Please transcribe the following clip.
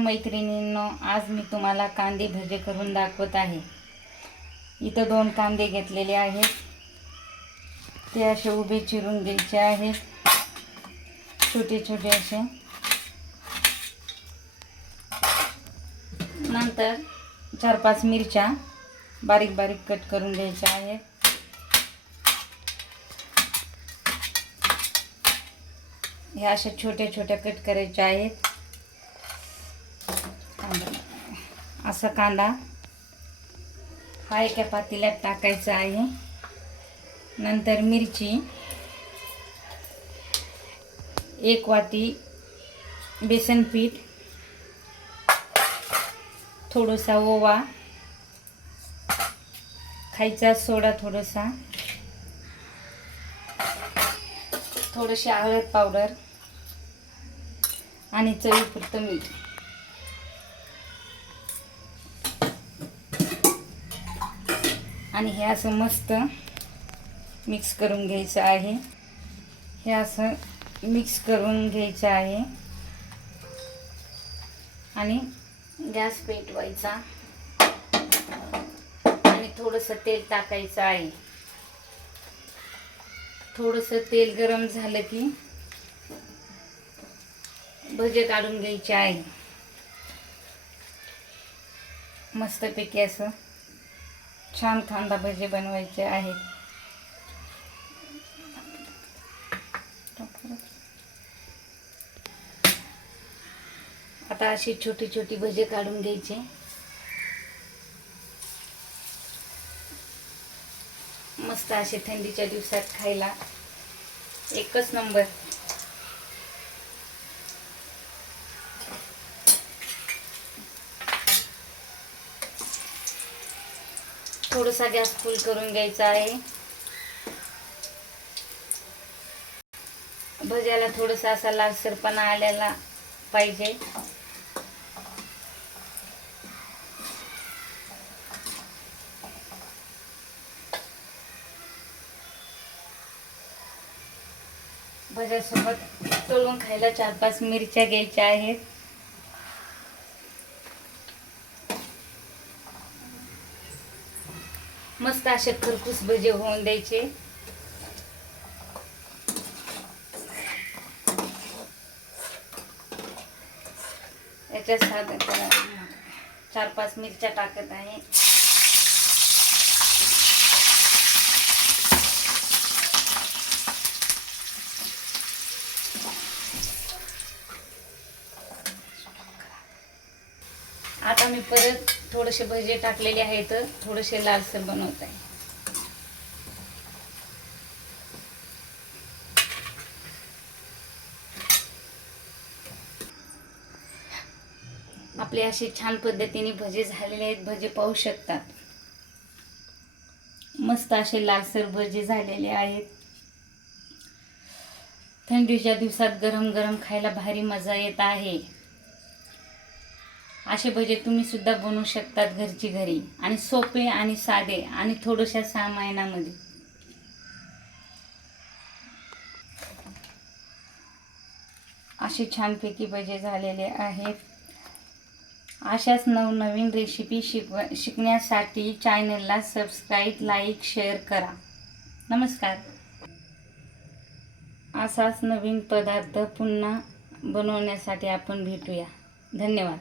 मैत्रिणींनो, आज मी तुम्हाला कांदे भजे करून दाखवत आहे। इथं 2 कांदे घेतलेले आहेत, ते असे उभे चिरून घ्यायचे आहेत, छोटे छोटे असे। नंतर 4-5 मिरच्या बारीक बारीक कट करून घ्यायच्या आहेत। हे अशा छोट्या छोट्या कट करायच्या आहेत। असा कांदा हा एका पातेल्यात टाकायचा आहे। नंतर मिरची, 1 वाटी बेसन पीठ, थोडासा ओवा, खायचा सोडा थोडासा, थोडीशी हळद पावडर आणि चवीपुरतं मीठ। आणि हे असं मस्त मिक्स करून घ्यायचं आहे। हे असं मिक्स करून घ्यायचं आहे आणि गॅस पेटवायचा आणि थोडंसं तेल टाकायचं आहे। थोडंसं तेल गरम झालं की भजे काढून घ्यायचे आहे। मस्तपैकी असं छान कांदा भजे बनवायचे आहेत। आता अशी छोटी छोटी भजे काढून घ्यायचे। मस्त असे थंडीच्या दिवसात खायला एकच नंबर। थोडासा गॅस फुल करून घ्यायचा आहे। भज्याला थोडासा असा लालसरपणा आलेला पाहिजे। भज्यासोबत तळून खायला 4-5 मिरच्या घ्यायच्या आहेत। मस्त असे खरपूस भजे होऊन द्यायचे। याच्यात 4-5 मिरच्या टाकत आहे। आता मी परत थोडेसे भजे टाकलेले आहेत, थोडेसे लालसर बनवत आहे। आपले असे छान पद्धतीने भजे झालेले आहेत। भजे पाहू शकतात, मस्त असे लालसर भजे झालेले आहेत। थंडीच्या दिवसात गरम गरम खायला भारी मजा येत आहे। असे भजे तुम्ही सुद्धा बनवू शकतात घरची घरी, आणि सोपे आणि साधे आणि थोड्याशा सामानामध्ये। असे छानपैकी भजे झालेले आहेत। अशाच नवनवीन रेसिपी शिकण्यासाठी चॅनलला सबस्क्राईब, लाईक, शेअर करा। नमस्कार। असाच नवीन पदार्थ पुन्हा बनवण्यासाठी आपण भेटूया। धन्यवाद।